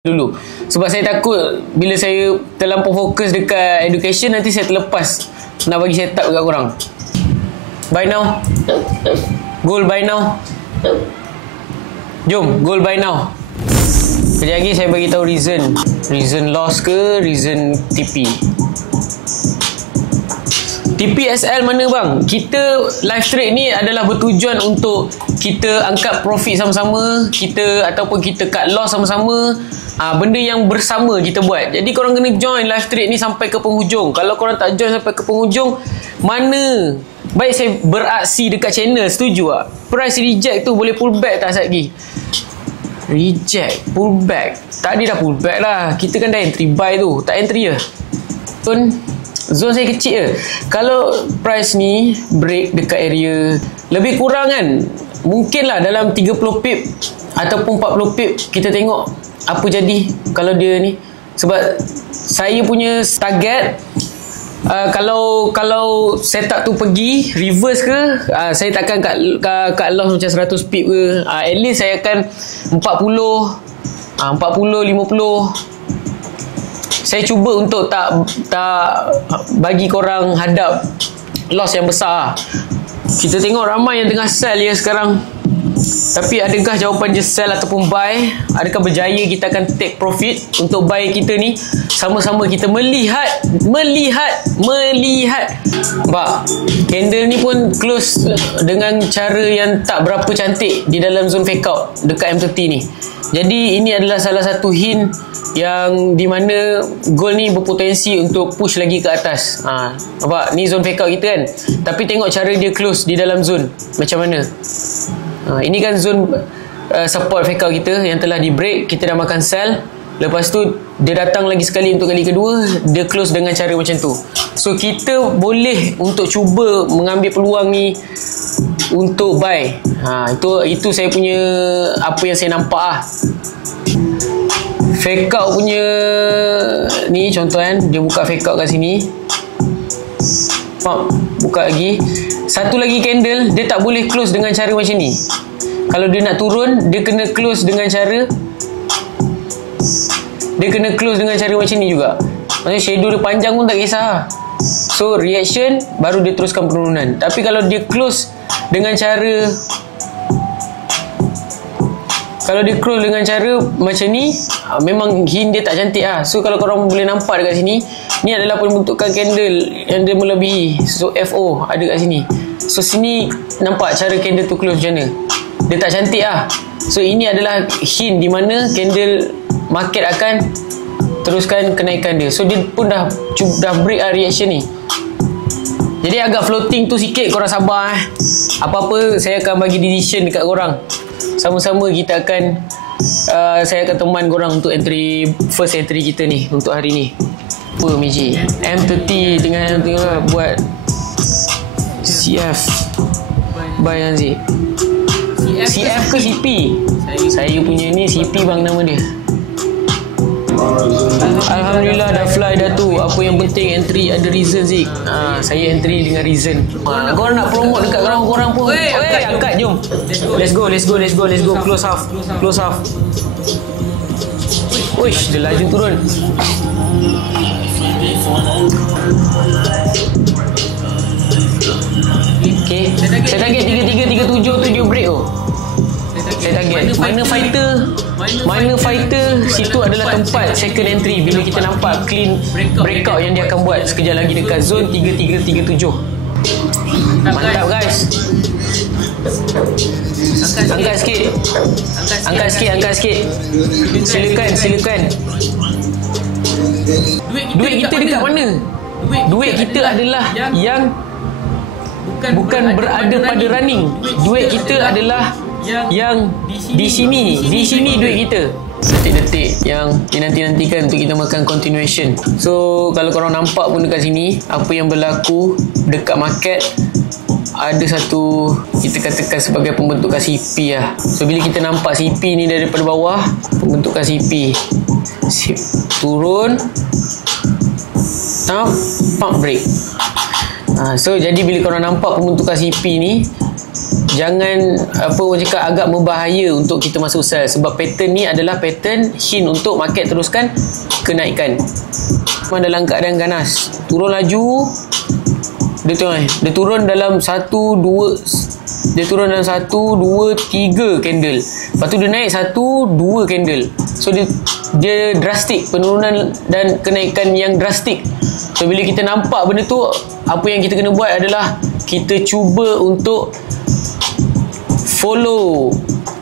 dulu. Sebab saya takut bila saya terlampau fokus dekat education, nanti saya terlepas nak bagi setup dekat korang. Buy now. Goal buy now. Jom, goal buy now. Sekejap lagi saya bagi tahu reason. Reason loss ke reason TP. TPSL mana bang? Kita live trade ni adalah bertujuan untuk kita angkat profit sama-sama, kita ataupun kita cut loss sama-sama. Benda yang bersama kita buat. Jadi korang kena join live trade ni sampai ke penghujung. Kalau korang tak join sampai ke penghujung, mana baik saya beraksi dekat channel, setuju tak? Price reject tu boleh pull back tak lagi? Reject, pull back. Tadi dah pull back lah. Kita kan dah entry buy tu, tak entry je. Zone saya kecil je. Kalau price ni break dekat area lebih kurang kan, mungkin lah dalam 30 pip ataupun 40 pip kita tengok apa jadi kalau dia ni. Sebab saya punya target, kalau setup tu pergi reverse ke, saya takkan kat loss macam 100 pip ke. At least saya akan 40, 50. Saya cuba untuk tak bagi korang hadap loss yang besar. Kita tengok ramai yang tengah sell ya sekarang. Tapi adakah jawapan je sell ataupun buy? Adakah berjaya kita akan take profit? Untuk buy kita ni, sama-sama kita melihat. Nampak? Candle ni pun close dengan cara yang tak berapa cantik di dalam zone fake out dekat M30 ni. Jadi ini adalah salah satu hint yang di mana gold ni berpotensi untuk push lagi ke atas. Nampak? Ni zone fake out kita kan. Tapi tengok cara dia close di dalam zone macam mana. Ini kan zone support fake out kita yang telah di break. Kita dah makan sell. Lepas tu dia datang lagi sekali untuk kali kedua, dia close dengan cara macam tu. So kita boleh untuk cuba mengambil peluang ni untuk buy. Itu saya punya apa yang saya nampak lah. Fake out punya ni contoh kan, dia buka fake out kat sini. Buka lagi. Satu lagi candle, dia tak boleh close dengan cara macam ni. Kalau dia nak turun, dia kena close dengan cara macam ni juga. Maksudnya shadow dia panjang pun tak kisah. So reaction baru dia teruskan penurunan. Tapi kalau dia close dengan cara macam ni, memang hint dia tak cantik lah. So kalau korang boleh nampak dekat sini, ni adalah pembentukan candle yang dia melebihi. So FO ada kat sini. So sini nampak cara candle tu close macam mana. Dia tak cantik lah. So ini adalah hint di mana candle market akan teruskan kenaikan dia. So dia pun dah break reaction ni. Jadi agak floating tu sikit, korang sabar Apa-apa saya akan bagi decision dekat korang. Sama-sama kita akan saya akan teman korang untuk first entry kita ni untuk hari ni. Apa Miji? M30 dengan buat CF buy Anzi. CF ke CP? Saya punya ni CP bang nama dia. Alhamdulillah dah fly dah tu. Apa yang penting entry ada reason Zik. Saya entry dengan reason. Korang nak promote dekat korang pun. Angkat jom. Let's go. Close half. Uish, dia laju turun. Okay, saya target 3337 break tu. Saya target. Mana fighter situ adalah tempat second entry bila kita nampak clean breakout yang dia akan buat sekejap lagi dekat zone 3337. Mantap guys. Angkat sikit. Silakan. Duit kita dekat mana? Duit kita adalah yang bukan berada pada running. Duit kita adalah yang di sini duit kita. Detik-detik yang dinanti-nantikan untuk kita makan continuation. So kalau korang nampak pun dekat sini, apa yang berlaku dekat market, ada satu kita katakan sebagai pembentukan CP lah. So bila kita nampak CP ni daripada bawah, pembentukan CP turun, pump break. So jadi bila korang nampak pembentukan CP ni, jangan apa orang cakap agak berbahaya untuk kita masuk sell, sebab pattern ni adalah pattern hint untuk market teruskan kenaikan. Dalam keadaan ganas, turun laju, dia turun dalam 1 2 dia turun dalam 1 2 3 candle, lepas tu dia naik 1 2 candle. So dia drastik, penurunan dan kenaikan yang drastik. So bila kita nampak benda tu, apa yang kita kena buat adalah kita cuba untuk follow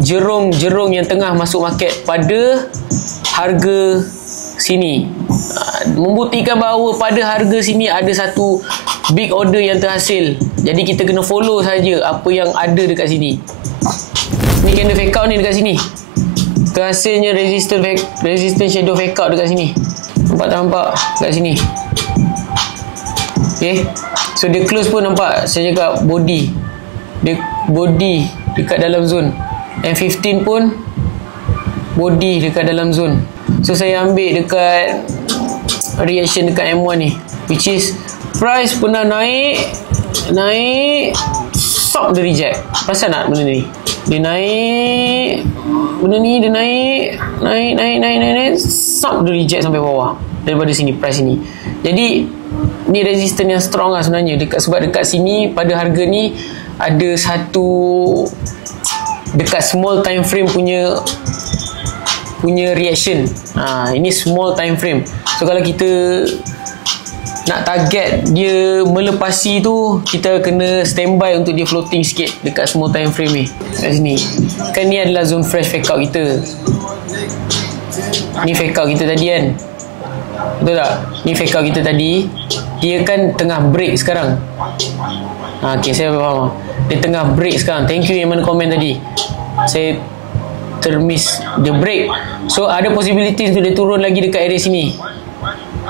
jerung-jerung yang tengah masuk market pada harga sini. Membuktikan bahawa pada harga sini ada satu big order yang terhasil. Jadi kita kena follow saja apa yang ada dekat sini. Ni candle fake out ni dekat sini. Terhasilnya resistance shadow fake out dekat sini. Nampak dekat sini. Okay. So dia close pun nampak, saya cakap body. Dia body dekat dalam zone. M15 pun body dekat dalam zone. So saya ambil dekat reaction dekat M1 ni, which is price pernah naik stop, dia reject. Pasal nak benda ni, dia naik benda ni, dia naik stop, dia reject sampai bawah daripada sini, price sini. Jadi ni resistance yang strong lah sebenarnya sebab dekat sini pada harga ni ada satu dekat small time frame punya reaction. Ini small time frame. So kalau kita nak target dia melepasi tu, kita kena standby untuk dia floating sikit dekat small time frame ni. Kat sini kan ni adalah zone fresh fake out kita. Ni fake out kita tadi kan, betul tak? Ni fake out kita tadi, dia kan tengah break sekarang. Okay, saya faham. Dia tengah break sekarang. Thank you yang mana komen tadi. Saya termiss dia break. So ada possibility untuk dia turun lagi dekat area sini,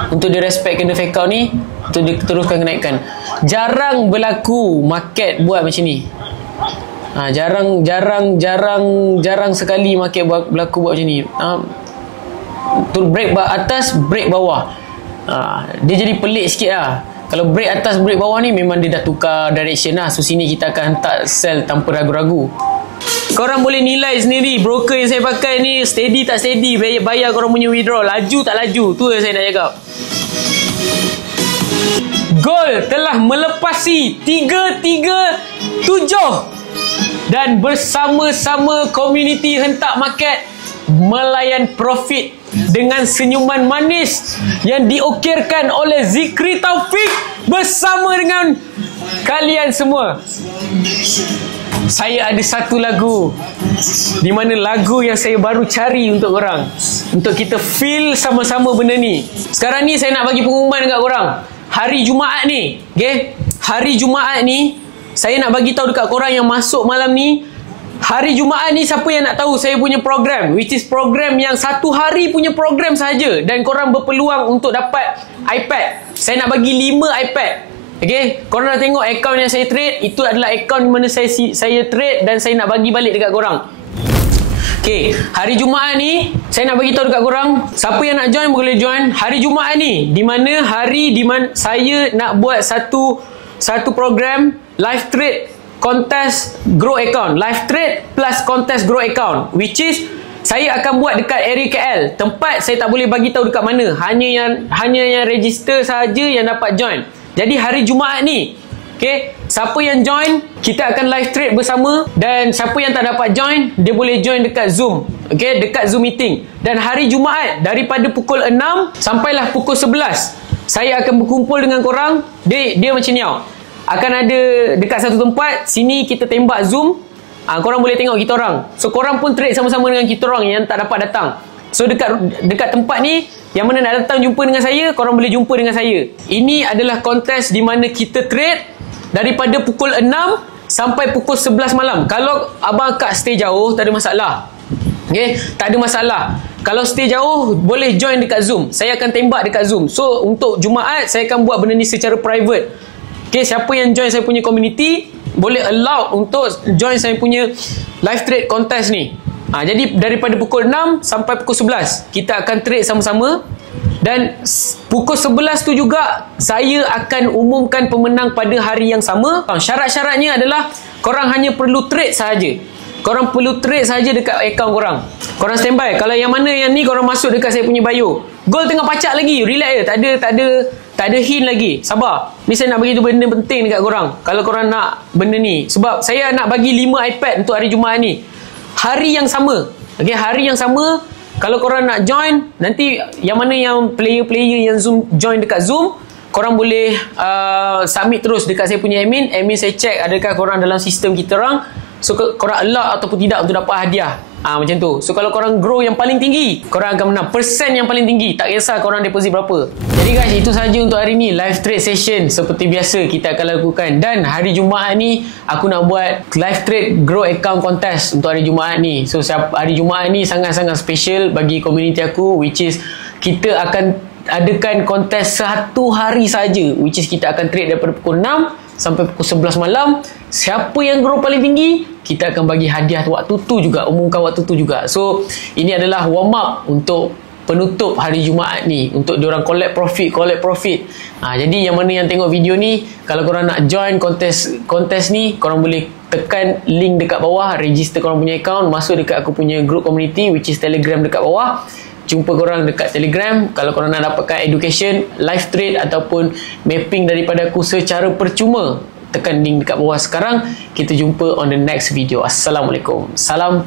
untuk dia respect candle fake out ni, untuk dia teruskan kenaikan. Jarang berlaku market buat macam ni. Jarang sekali market berlaku buat macam ni. Break atas, break bawah. Dia jadi pelik sikit lah. Kalau break atas, break bawah ni memang dia dah tukar direction lah. So sini kita akan hentak sell tanpa ragu-ragu. Korang boleh nilai sendiri broker yang saya pakai ni steady tak steady, bayar korang punya withdraw, laju tak laju. Tu yang saya nak cakap. Gold telah melepasi 337 dan bersama-sama komuniti hentak market melayan profit dengan senyuman manis yang diukirkan oleh Zikri Taufik bersama dengan kalian semua. Saya ada satu lagu, di mana lagu yang saya baru cari untuk korang, untuk kita feel sama-sama benda ni. Sekarang ni saya nak bagi pengumuman dekat korang. Hari Jumaat ni, okay? Hari Jumaat ni saya nak bagi tahu dekat korang yang masuk malam ni. Hari Jumaat ni siapa yang nak tahu saya punya program, which is program yang satu hari punya program sahaja, dan korang berpeluang untuk dapat iPad. Saya nak bagi 5 iPad. Okay, korang dah tengok akaun yang saya trade, itu adalah akaun di mana saya trade dan saya nak bagi balik dekat korang. Okay, hari Jumaat ni saya nak bagi tahu dekat korang, siapa yang nak join boleh join. Hari Jumaat ni di mana hari di mana saya nak buat satu program live trade contest grow account, live trade plus contest grow account, which is saya akan buat dekat area KL. Tempat saya tak boleh bagi tahu dekat mana, hanya yang register sahaja yang dapat join. Jadi hari Jumaat ni, okay, siapa yang join, kita akan live trade bersama, dan siapa yang tak dapat join, dia boleh join dekat Zoom, okay, dekat Zoom meeting. Dan hari Jumaat daripada pukul 6 sampailah pukul 11 saya akan berkumpul dengan korang. Dia macam ni tau, akan ada dekat satu tempat sini, kita tembak Zoom. Korang boleh tengok kita orang. So korang pun trade sama-sama dengan kita orang yang tak dapat datang. So dekat tempat ni, yang mana nak datang jumpa dengan saya, korang boleh jumpa dengan saya. Ini adalah kontes di mana kita trade daripada pukul 6 sampai pukul 11 malam. Kalau abang akak stay jauh, tak ada masalah. Okay, tak ada masalah. Kalau stay jauh, boleh join dekat Zoom. Saya akan tembak dekat Zoom. So untuk Jumaat, saya akan buat benda ni secara private. Okay, siapa yang join saya punya community boleh allow untuk join saya punya live trade contest ni. Jadi daripada pukul 6 sampai pukul 11 kita akan trade sama-sama. Dan pukul 11 tu juga saya akan umumkan pemenang pada hari yang sama. Syarat-syaratnya adalah korang hanya perlu trade sahaja. Korang perlu trade sahaja dekat akaun korang. Korang standby. Kalau yang mana yang ni korang masuk dekat saya punya bio. Gold tengah pacak lagi. Relax je. Tak ada hint lagi. Sabar. Ni saya nak bagi tu benda penting dekat korang. Kalau korang nak benda ni. Sebab saya nak bagi 5 iPad untuk hari Jumaat ni. Hari yang sama. Okay, hari yang sama. Kalau korang nak join, nanti yang mana yang player-player yang join dekat Zoom, korang boleh submit terus dekat saya punya admin. Admin saya check adakah korang dalam sistem kita orang. So korang allow ataupun tidak untuk dapat hadiah. Macam tu. So kalau korang grow yang paling tinggi, korang akan menang. Persen yang paling tinggi. Tak kisah korang deposit berapa. Jadi guys, itu sahaja untuk hari ni. Live trade session seperti biasa kita akan lakukan. Dan hari Jumaat ni, aku nak buat live trade grow account contest untuk hari Jumaat ni. So hari Jumaat ni sangat-sangat special bagi community aku, which is kita akan adakan kontes 1 hari saja, which is kita akan trade daripada pukul 6 sampai pukul 11 malam. Siapa yang grow paling tinggi, kita akan bagi hadiah waktu tu juga, umumkan waktu tu juga. So ini adalah warm up untuk penutup hari Jumaat ni, untuk diorang collect profit. Jadi yang mana yang tengok video ni, kalau korang nak join kontes ni, korang boleh tekan link dekat bawah, register korang punya account, masuk dekat aku punya group community, which is Telegram dekat bawah. Jumpa korang dekat Telegram. Kalau korang nak dapatkan education, live trade ataupun mapping daripada aku secara percuma, tekan link dekat bawah sekarang. Kita jumpa on the next video. Assalamualaikum. Salam